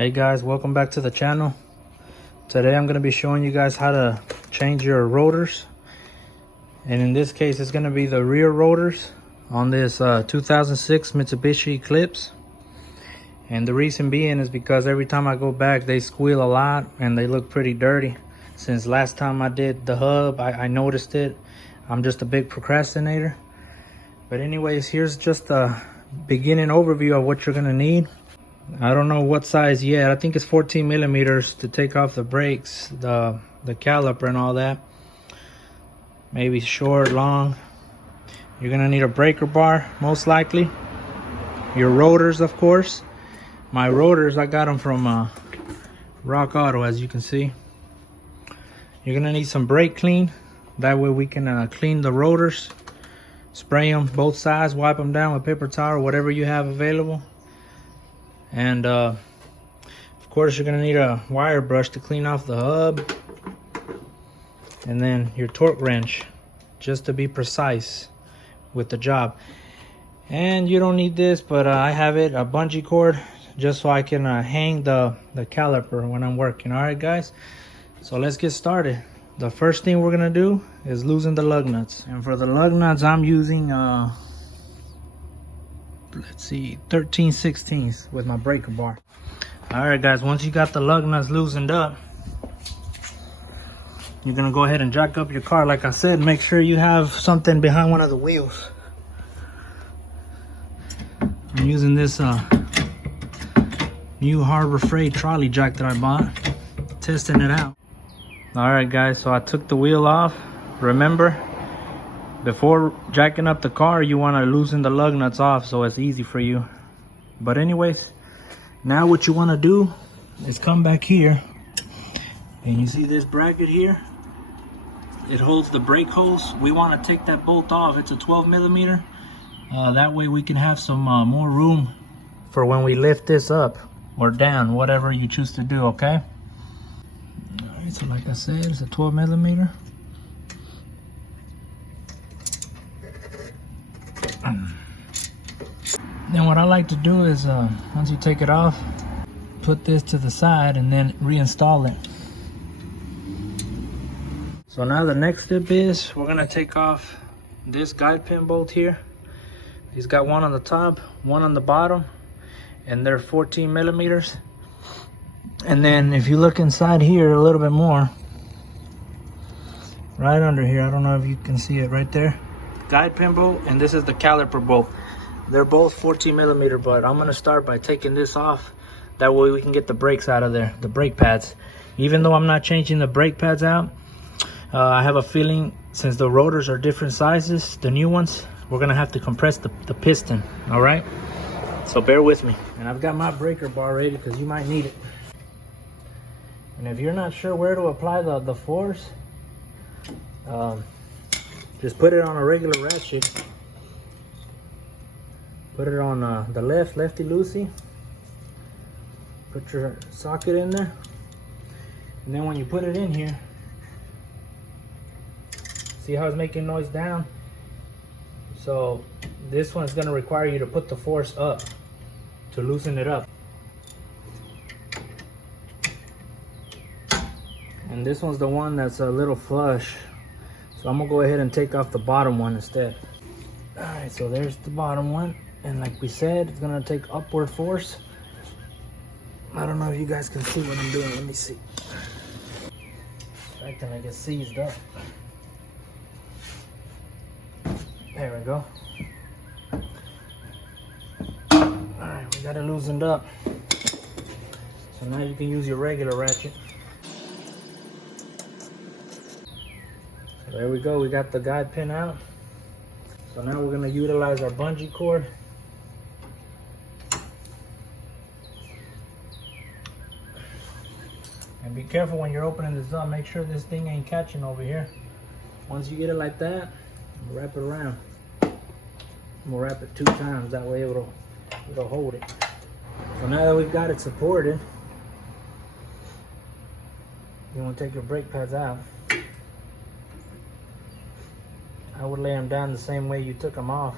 Hey guys, welcome back to the channel. Today I'm going to be showing you guys how to change your rotors, and in this case it's going to be the rear rotors on this 2006 Mitsubishi Eclipse. And the reason being is because every time I go back they squeal a lot and they look pretty dirty. Since last time I did the hub, I noticed it. I'm just a big procrastinator. But anyways, here's just a beginning overview of what you're going to need. I don't know what size yet. I think it's 14 millimeters to take off the brakes, the caliper and all that. Maybe short, long. You're gonna need a breaker bar, most likely. Your rotors, of course. My rotors, I got them from Rock Auto, as you can see. You're gonna need some brake clean. That way we can clean the rotors. Spray them both sides, wipe them down with paper towel or whatever you have available. And of course you're gonna need a wire brush to clean off the hub, and then your torque wrench, just to be precise with the job. And you don't need this, but I have it, a bungee cord, just so I can hang the caliper when I'm working. All right guys, so let's get started. The first thing we're gonna do is loosen the lug nuts, and for the lug nuts I'm using let's see, 13/16 with my breaker bar. All right guys, once you got the lug nuts loosened up, you're gonna go ahead and jack up your car. Like I said, make sure you have something behind one of the wheels. I'm using this new Harbor Freight trolley jack that I bought, testing it out. All right guys, so I took the wheel off. Remember, before jacking up the car, you want to loosen the lug nuts off so it's easy for you. But anyways, now what you want to do is come back here, and you see this bracket here? It holds the brake hose. We want to take that bolt off. It's a 12 millimeter. That way we can have some more room for when we lift this up or down, whatever you choose to do, okay? All right, so like I said, it's a 12 millimeter. Then what I like to do is once you take it off, put this to the side and then reinstall it. So now the next step is we're gonna take off this guide pin bolt here. He's got one on the top, one on the bottom, and they're 14 millimeters. And then if you look inside here a little bit more, right under here, I don't know if you can see it right there, guide pin bolt, and this is the caliper bolt. They're both 14 millimeter, but I'm gonna start by taking this off. That way we can get the brakes out of there, the brake pads. Even though I'm not changing the brake pads out, I have a feeling since the rotors are different sizes, the new ones, we're gonna have to compress the piston, all right? So bear with me. And I've got my breaker bar ready because you might need it. And if you're not sure where to apply the force, just put it on a regular ratchet. Put it on the lefty-loosey. Put your socket in there. And then when you put it in here, see how it's making noise down? So this one's gonna require you to put the force up to loosen it up. And this one's the one that's a little flush. So I'm gonna go ahead and take off the bottom one instead. All right, so there's the bottom one. And like we said, it's gonna take upward force. I don't know if you guys can see what I'm doing. Let me see. It's acting like it's seized up. There we go. Alright, we got it loosened up. So now you can use your regular ratchet. So there we go, we got the guide pin out. So now we're gonna utilize our bungee cord. And be careful when you're opening this up, make sure this thing ain't catching over here. Once you get it like that, wrap it around. We'll wrap it 2 times, that way it'll hold it. So now that we've got it supported, you want to take your brake pads out. I would lay them down the same way you took them off.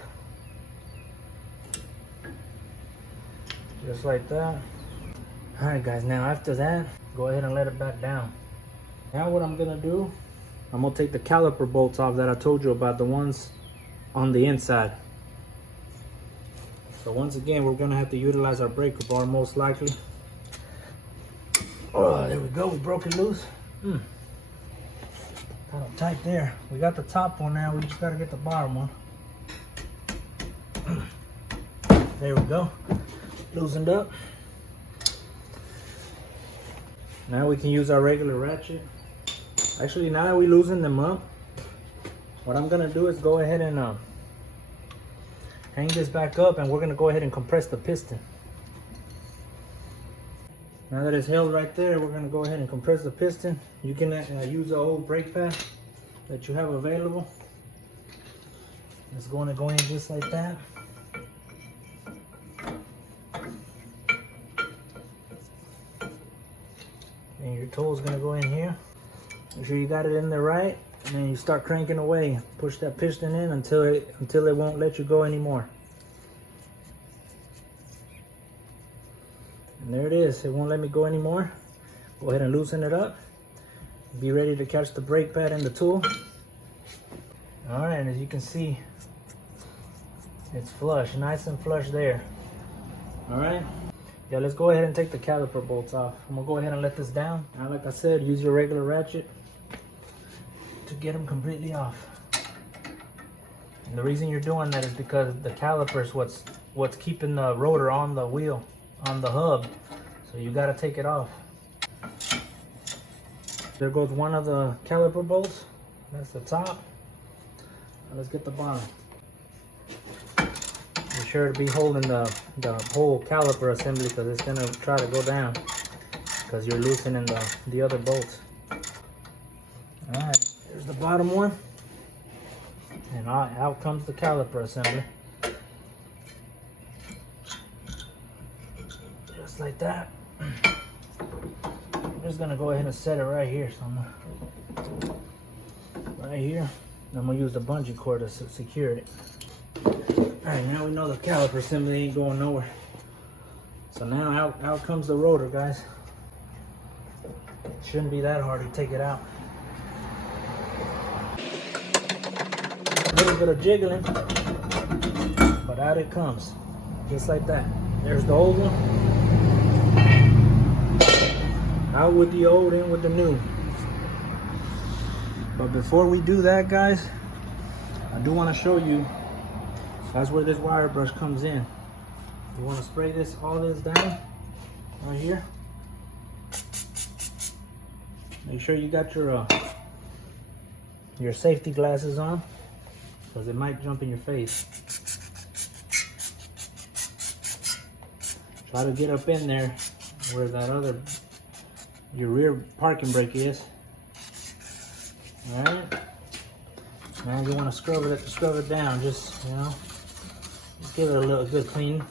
Just like that. All right, guys, now after that, go ahead and let it back down. Now what I'm gonna do, I'm gonna take the caliper bolts off that I told you about, the ones on the inside. So once again, we're gonna have to utilize our breaker bar most likely. Oh, there we go, we broke it loose. Kind of tight there. We got the top one now, we just gotta get the bottom one. There we go, loosened up. Now we can use our regular ratchet. Actually, now that we loosen them up, what I'm gonna do is go ahead and hang this back up, and we're gonna go ahead and compress the piston. Now that it's held right there, we're gonna go ahead and compress the piston. You can use the old brake pad that you have available. It's going to go in just like that. And your toe is gonna go in here. Make sure you got it in there right, and then you start cranking away. Push that piston in until it won't let you go anymore. And there it is. It won't let me go anymore. Go ahead and loosen it up. Be ready to catch the brake pad and the tool. All right, and as you can see, it's flush, nice and flush there. All right. Yeah, let's go ahead and take the caliper bolts off. I'm gonna go ahead and let this down. Now, like I said, use your regular ratchet to get them completely off. And the reason you're doing that is because the caliper is what's keeping the rotor on the wheel, on the hub. So you gotta take it off. There goes one of the caliper bolts. That's the top. Now let's get the bottom. Be sure to be holding the whole caliper assembly, because it's gonna try to go down because you're loosening the other bolts. All right, here's the bottom one, and out comes the caliper assembly, just like that. I'm just gonna go ahead and set it right here. So right here, I'm gonna use the bungee cord to secure it. Alright, now we know the caliper assembly ain't going nowhere. So now out comes the rotor, guys. Shouldn't be that hard to take it out. A little bit of jiggling, but out it comes. Just like that. There's the old one. Out with the old, in with the new. But before we do that, guys, I do want to show you. That's where this wire brush comes in. You want to spray all this down right here. Make sure you got your safety glasses on, because it might jump in your face. Try to get up in there where your rear parking brake is. All right. Now you want to scrub it down. Just give it a good clean.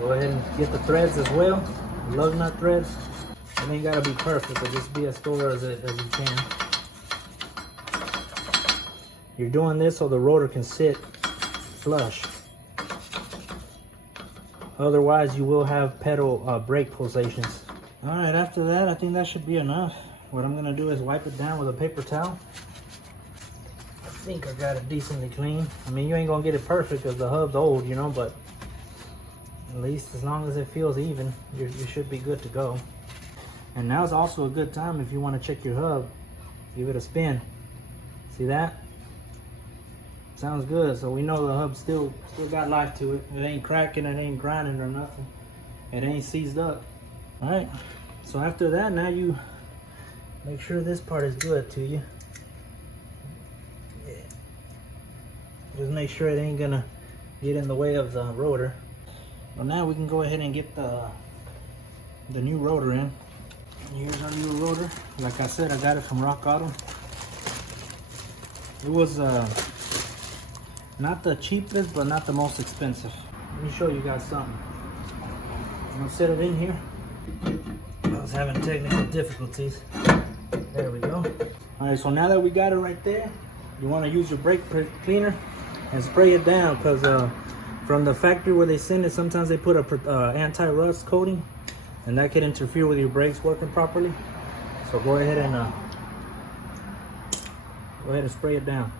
Go ahead and get the threads as well. Lug nut threads. It ain't gotta be perfect, but just be as thorough as you can. You're doing this so the rotor can sit flush. Otherwise, you will have pedal brake pulsations. All right, after that, I think that should be enough. What I'm gonna do is wipe it down with a paper towel. I think I got it decently clean. I mean, you ain't gonna get it perfect because the hub's old, but at least as long as it feels even, you should be good to go. And now's also a good time if you want to check your hub. Give it a spin. See that? Sounds good. So we know the hub still got life to it. It ain't cracking, it ain't grinding or nothing. It ain't seized up. All right. So after that, now you make sure this part is good to you. Yeah. Just make sure it ain't gonna get in the way of the rotor. Well, now we can go ahead and get the new rotor in. Here's our new rotor. Like I said, I got it from Rock Auto. It was not the cheapest, but not the most expensive. Let me show you guys something. I'm gonna set it in here. I was having technical difficulties. There we go. All right, so now that we got it right there, you want to use your brake cleaner and spray it down, because from the factory where they send it, sometimes they put a anti-rust coating. and that could interfere with your brakes working properly. So go ahead and spray it down.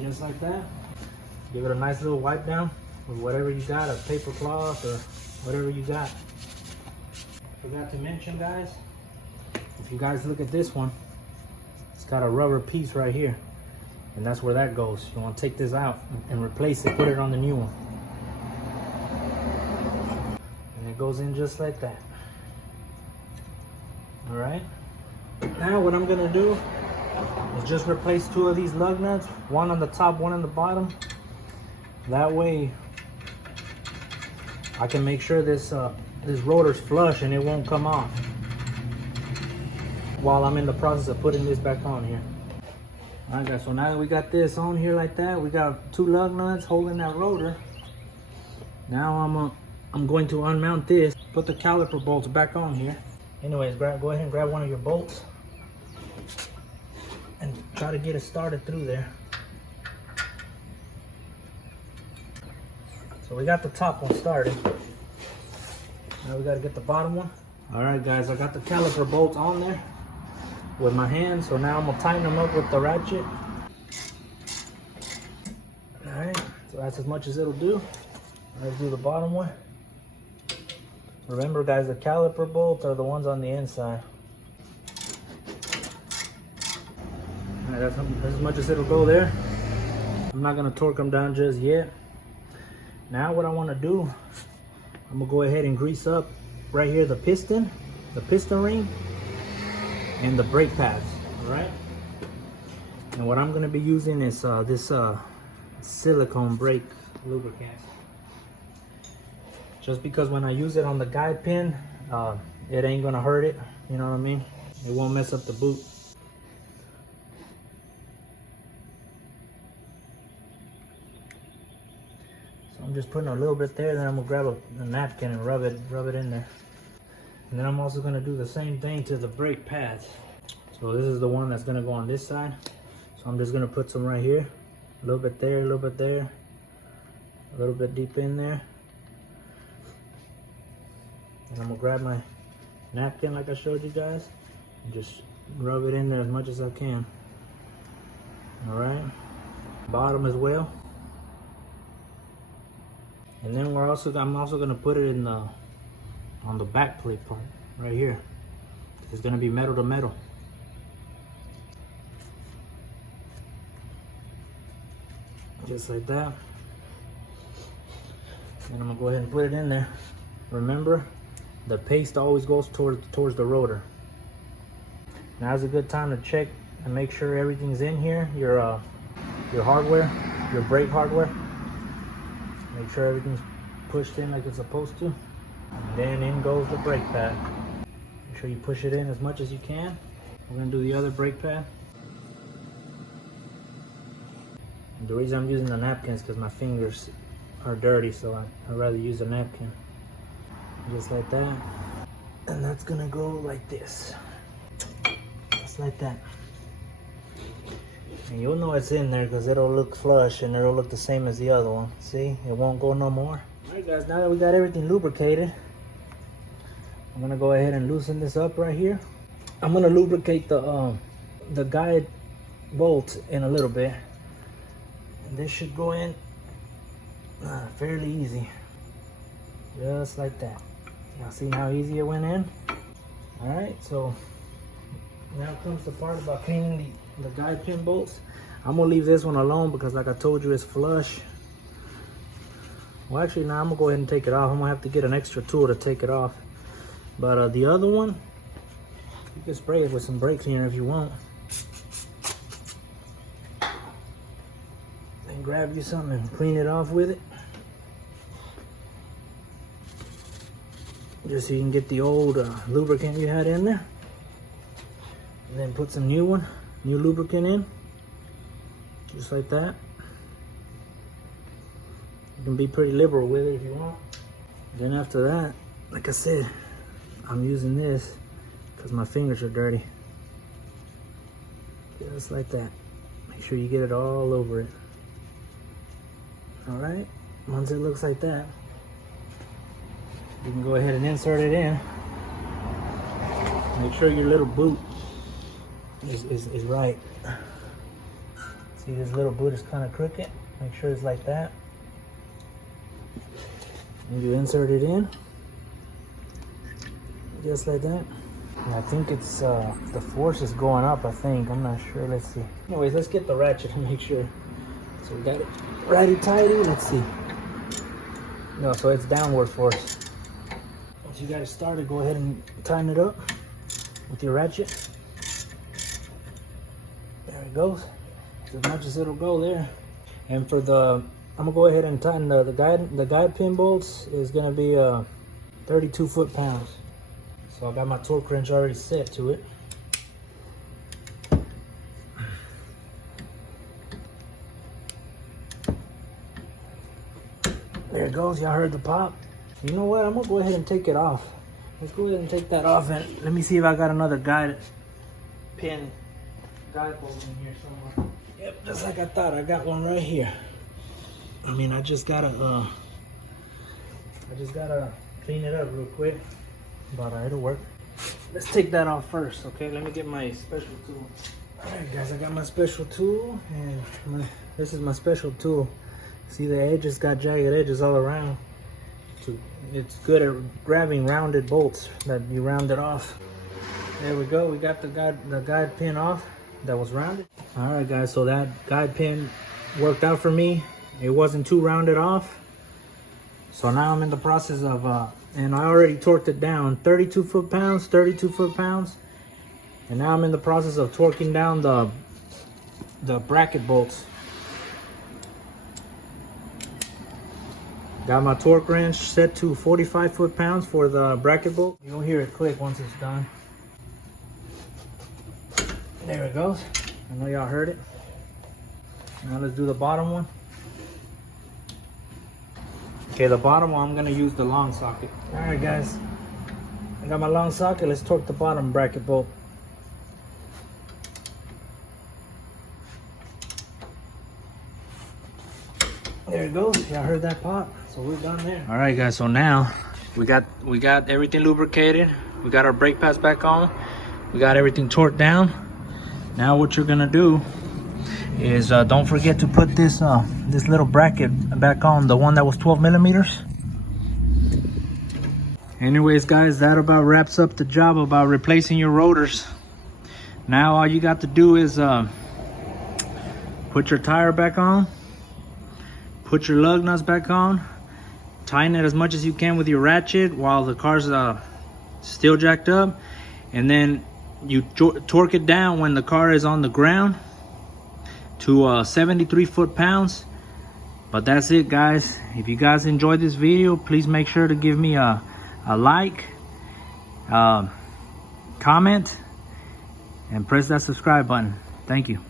Just like that. Give it a nice little wipe down with whatever you got, a paper cloth or whatever you got. Forgot to mention, guys, if you guys look at this one, it's got a rubber piece right here, and that's where that goes. You want to take this out and replace it, put it on the new one, and it goes in just like that. All right, now what I'm gonna do is just replace 2 of these lug nuts, one on the top, one on the bottom. That way I can make sure this rotor's flush and it won't come off while I'm in the process of putting this back on here. All right, guys, so now that we got this on here like that, we got 2 lug nuts holding that rotor. Now I'm going to unmount this, put the caliper bolts back on here. Anyways, go ahead and grab one of your bolts and try to get it started through there. So we got the top one started. Now we got to get the bottom one. All right, guys, I got the caliper bolts on there with my hand. So now I'm gonna tighten them up with the ratchet. All right, so that's as much as it'll do. Let's do the bottom one. Remember, guys, the caliper bolts are the ones on the inside. All right, that's as much as it'll go there. I'm not gonna torque them down just yet. Now what I want to do, I'm gonna go ahead and grease up right here the piston ring, and the brake pads. All right. And what I'm gonna be using is this silicone brake lubricant. Just because when I use it on the guide pin, it ain't gonna hurt it. You know what I mean? It won't mess up the boot. I'm just putting a little bit there, then I'm gonna grab a napkin and rub it in there. And then I'm also gonna do the same thing to the brake pads. So this is the one that's gonna go on this side. So I'm just gonna put some right here, a little bit there, a little bit there, a little bit deep in there. And I'm gonna grab my napkin like I showed you guys and just rub it in there as much as I can. All right, bottom as well. And then I'm also gonna put it in on the back plate part right here. It's gonna be metal to metal. Just like that. And I'm gonna go ahead and put it in there. Remember, the paste always goes towards the rotor. Now's a good time to check and make sure everything's in here. Your hardware, your brake hardware. Make sure everything's pushed in like it's supposed to. And then in goes the brake pad. Make sure you push it in as much as you can. We're gonna do the other brake pad. And the reason I'm using the napkin is because my fingers are dirty, so I'd rather use a napkin. Just like that. And that's gonna go like this. Just like that. And you'll know it's in there because it'll look flush and it'll look the same as the other one. See, it won't go no more. All right, guys, now that we got everything lubricated, I'm gonna go ahead and loosen this up right here. I'm gonna lubricate the guide bolt in a little bit. And this should go in fairly easy. Just like that. Y'all see how easy it went in? All right, so now comes the part about cleaning the guide pin bolts. I'm gonna leave this one alone because like I told you, it's flush. Well, actually, now I'm gonna go ahead and take it off. I'm gonna have to get an extra tool to take it off. But the other one, you can spray it with some brake cleaner if you want. Then grab you some and clean it off with it. Just so you can get the old lubricant you had in there. And then put some new lubricant in. Just like that. You can be pretty liberal with it if you want. Then after that, like I said, I'm using this because my fingers are dirty. Just like that. Make sure you get it all over it. All right, once it looks like that, You can go ahead and insert it in. Make sure your little boot is right. See, this little boot is kind of crooked. Make sure it's like that. And you insert it in, just like that. And I think it's the force is going up. I think, I'm not sure. Let's see. Anyways, let's get the ratchet and make sure. So we got it righty tighty. Let's see. No, so it's downward force. Once you got it started, go ahead and tighten it up with your ratchet. There it goes. As much as it'll go there. And for the, I'm gonna go ahead and tighten the guide pin bolts is gonna be 32 foot-pounds. So I got my torque wrench already set to it. There it goes. Y'all heard the pop. You know what? I'm gonna go ahead and take it off. Let's go ahead and take that off, and let me see if I got another guide bolt in here somewhere. Yep, just like I thought. I got one right here. I mean, I just gotta clean it up real quick, but it'll work. Let's take that off first, okay? Let me get my special tool. All right, guys, I got my special tool, and this is my special tool. See, the edges got jagged edges all around. It's good at grabbing rounded bolts that you round it off. There we go. We got the guide pin off that was rounded. All right, guys, so that guide pin worked out for me. It wasn't too rounded off. So now I'm in the process of, and I already torqued it down, 32 foot-pounds, 32 foot-pounds. And now I'm in the process of torquing down the bracket bolts. Got my torque wrench set to 45 foot-pounds for the bracket bolt. You'll hear it click once it's done. There it goes. I know y'all heard it. Now let's do the bottom one. Okay, the bottom one, I'm gonna use the long socket. All right, guys. I got my long socket. Let's torque the bottom bracket bolt. There it goes. Y'all heard that pop? So we're done there. All right, guys. So now we got everything lubricated. We got our brake pads back on. We got everything torqued down. Now what you're gonna do is don't forget to put this this little bracket back on, the one that was 12 millimeters. Anyways, guys, that about wraps up the job about replacing your rotors. Now all you got to do is put your tire back on, put your lug nuts back on, tighten it as much as you can with your ratchet while the car's still jacked up, and then you torque it down when the car is on the ground to 73 foot-pounds. But that's it, guys. If you guys enjoyed this video, please make sure to give me a like, comment, and press that subscribe button. Thank you.